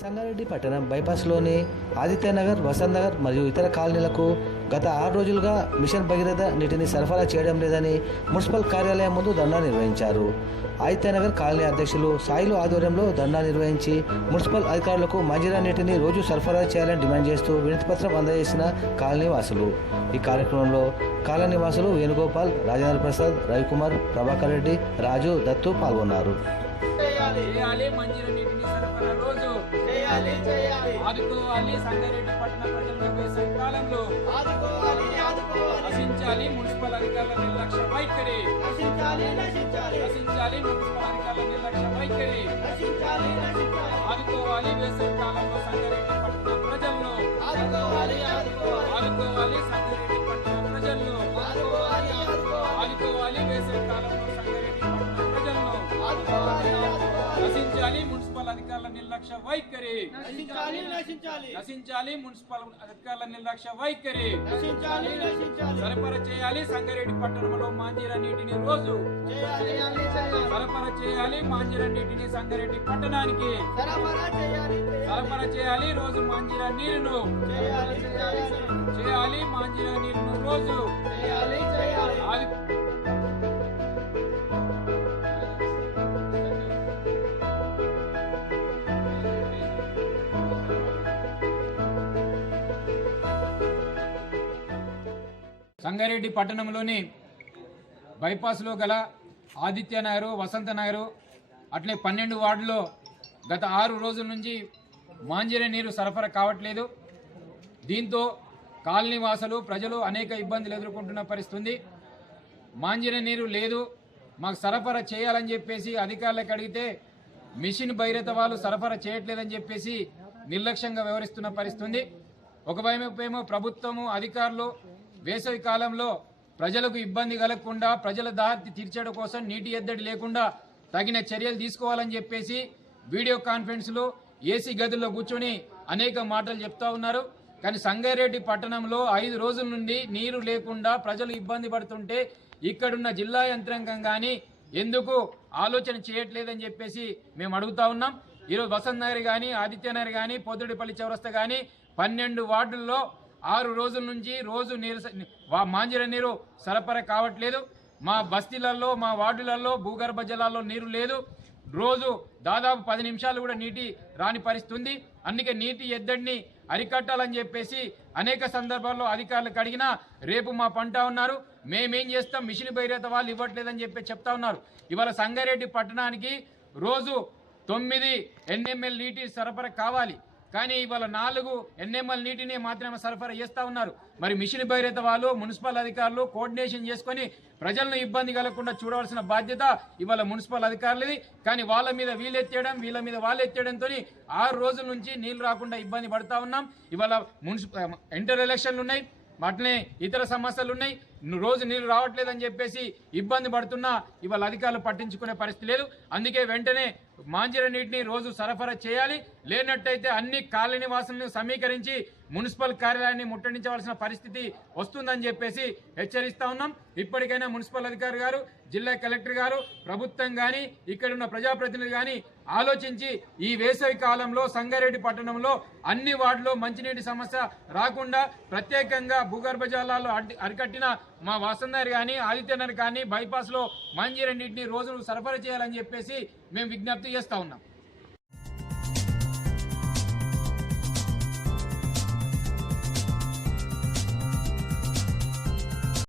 సంగారెడ్డి పట్టణం బైపాస్లోని ఆదిత్యనగర్ వసంత్ నగర్ మరియు ఇతర కాలనీలకు గత ఆరు రోజులుగా మిషన్ భగీరథ నీటిని సరఫరా చేయడం లేదని మున్సిపల్ కార్యాలయం ముందు ధర్నా నిర్వహించారు. ఆదిత్యనగర్ కాలనీ అధ్యక్షులు సాయిలు ఆధ్వర్యంలో ధర్నా నిర్వహించి మున్సిపల్ అధికారులకు మంజీరా నీటిని రోజు సరఫరా చేయాలని డిమాండ్ చేస్తూ వినతిపత్రం అందజేసిన కాలనీ వాసులు ఈ కార్యక్రమంలో కాలనీ వాసులు వేణుగోపాల్ రాజేంద్ర ప్రసాద్ రవికుమార్ ప్రభాకర్ రెడ్డి రాజు దత్తు పాల్గొన్నారు. చేయాలి మంజీర నీటిని సరఫరా. రోజు చేయాలి చేయాలి. ఆదుకోవాలి సంగారెడ్డి పట్టణ ప్రజలను వేసవి కాలంలో. ఆదుకోవాలి ఆదుకోవాలి. నశించాలి మున్సిపల్ అధికారుల నిర్లక్ష్య వైఖరి. నశించాలి నశించాలి. నశించాలి మున్సిపల్ అధికారుల నిర్లక్ష్య వైఖరి. నశించాలి నశించాలి. ఆదుకోవాలి వేసవి కాలంలో సంగారెడ్డి పట్టణ ప్రజలను. ఆదుకోవాలి ఆదుకోవాలి. ఆదుకోవాలి సంగారెడ్డి పట్టణ ప్రజలను. ఆదుకోవాలి ఆదుకోవాలి. ఆదుకోవాలి వేసవి కాలంలో సంగారెడ్డి పట్టణ ప్రజలను. ఆదుకోవాలి ఆదుకోవాలి. నశించాలి మున్సిపల్ అధికారుల నిర్లక్ష్య వైఖరి. నశించాలి నశించాలి. నశించాలి మున్సిపల్ అధికారుల నిర్లక్ష్య వైఖరి. నశించాలి నశించాలి. సరఫరా చేయాలి సంగారెడ్డి పట్టణంలో మాంజీర నీటిని రోజు. సరఫరా చేయాలి మాంజీర నీటిని సంగారెడ్డి పట్టణానికి. సరఫరా చేయాలి రోజు మాంజీర నీరును. చేయాలి మాంజీర నీరును రోజు. చేయాలి చేయాలి. సంగారెడ్డి పట్టణంలోని బైపాస్లో గల ఆదిత్య నాయరు వసంత నాయరు అట్లే పన్నెండు వార్డులో గత ఆరు రోజుల నుంచి మాంజీర నీరు సరఫరా కావట్లేదు. దీంతో కాలనీ వాసులు ప్రజలు అనేక ఇబ్బందులు ఎదుర్కొంటున్న పరిస్థితుంది. మాంజీర నీరు లేదు మాకు సరఫరా చేయాలని చెప్పేసి అధికారులకు అడిగితే మిషన్ బహిరత వాళ్ళు సరఫరా చేయట్లేదని చెప్పేసి నిర్లక్ష్యంగా వ్యవహరిస్తున్న పరిస్థితి ఉంది ఏమో ప్రభుత్వము అధికారులు వేసవి కాలంలో ప్రజలకు ఇబ్బంది కలగకుండా ప్రజల దారి తీర్చడం కోసం నీటి ఎద్దడి లేకుండా తగిన చర్యలు తీసుకోవాలని చెప్పేసి వీడియో కాన్ఫరెన్స్లో ఏసీ గదుల్లో కూర్చొని అనేక మాటలు చెప్తా ఉన్నారు. కానీ సంగారెడ్డి పట్టణంలో ఐదు రోజుల నుండి నీరు లేకుండా ప్రజలు ఇబ్బంది పడుతుంటే ఇక్కడున్న జిల్లా యంత్రాంగం కానీ ఎందుకు ఆలోచన చేయట్లేదని చెప్పేసి మేము అడుగుతా ఉన్నాం. ఈరోజు వసంత్ నగర్ కానీ ఆదిత్య నగర్ కానీ పొద్దుడిపల్లి చౌరస్తా కానీ పన్నెండు వార్డుల్లో ఆరు రోజుల నుంచి రోజు నీరు మాంజర నీరు సరఫరా కావట్లేదు. మా బస్తీలలో మా వార్డులలో భూగర్భ జలాల్లో నీరు లేదు. రోజు దాదాపు పది నిమిషాలు కూడా నీటి రాని పరిస్థితుంది. అందుకే నీటి ఎద్దడిని అరికట్టాలని చెప్పేసి అనేక సందర్భాల్లో అధికారులకు అడిగినా రేపు మా పంట ఉన్నారు. మేమేం చేస్తాం? మిషన్ బైరేత వాళ్ళు ఇవ్వట్లేదని చెప్పి చెప్తా ఉన్నారు. ఇవాళ సంగారెడ్డి పట్టణానికి రోజు తొమ్మిది ఎన్ఎంఎల్ నీటి సరఫరా కావాలి. కానీ ఇవాళ నాలుగు ఎన్ఎంఎల్ నీటిని మాత్రమే సరఫరా చేస్తూ ఉన్నారు. మరి మిషన్ బహిరేత వాళ్ళు మున్సిపల్ అధికారులు కోఆర్డినేషన్ చేసుకొని ప్రజలను ఇబ్బంది కలగకుండా చూడవలసిన బాధ్యత ఇవాళ మున్సిపల్ అధికారులది. కానీ వాళ్ళ మీద వీలెత్తేయడం వీళ్ళ మీద వాళ్ళు ఎత్తేయడంతో ఆరు రోజుల నుంచి నీళ్ళు రాకుండా ఇబ్బంది పడతా ఉన్నాం. ఇవాళ మున్సిపల్ ఇంటర్ ఎలక్షన్లు ఉన్నాయి. అట్లనే ఇతర సమస్యలు ఉన్నాయి రోజు నీళ్ళు రావట్లేదని చెప్పేసి ఇబ్బంది పడుతున్నా ఇవాళ అధికారులు పట్టించుకునే పరిస్థితి లేదు. అందుకే వెంటనే మాంజీర నీటిని రోజు సరఫరా చేయాలి. లేనట్టయితే అన్ని కాలనీ వాసులను సమీకరించి మున్సిపల్ కార్యాలయాన్ని ముట్టడించవలసిన పరిస్థితి వస్తుందని చెప్పేసి హెచ్చరిస్తా ఉన్నాం. ఇప్పటికైనా మున్సిపల్ అధికారి గారు జిల్లా కలెక్టర్ గారు ప్రభుత్వం కానీ ఇక్కడున్న ప్రజాప్రతినిధులు కానీ ఆలోచించి ఈ వేసవి కాలంలో సంగారెడ్డి పట్టణంలో అన్ని వార్డులో మంచినీటి సమస్య రాకుండా ప్రత్యేకంగా భూగర్భ జలాలు అడ్డి- అరికట్టిన మా వాసందర్ కానీ ఆదిత్యనగర్ కానీ బైపాస్లో మంజీర నీటిని రోజు సరఫరా చేయాలని చెప్పేసి మేము విజ్ఞప్తి చేస్తా ఉన్నాం.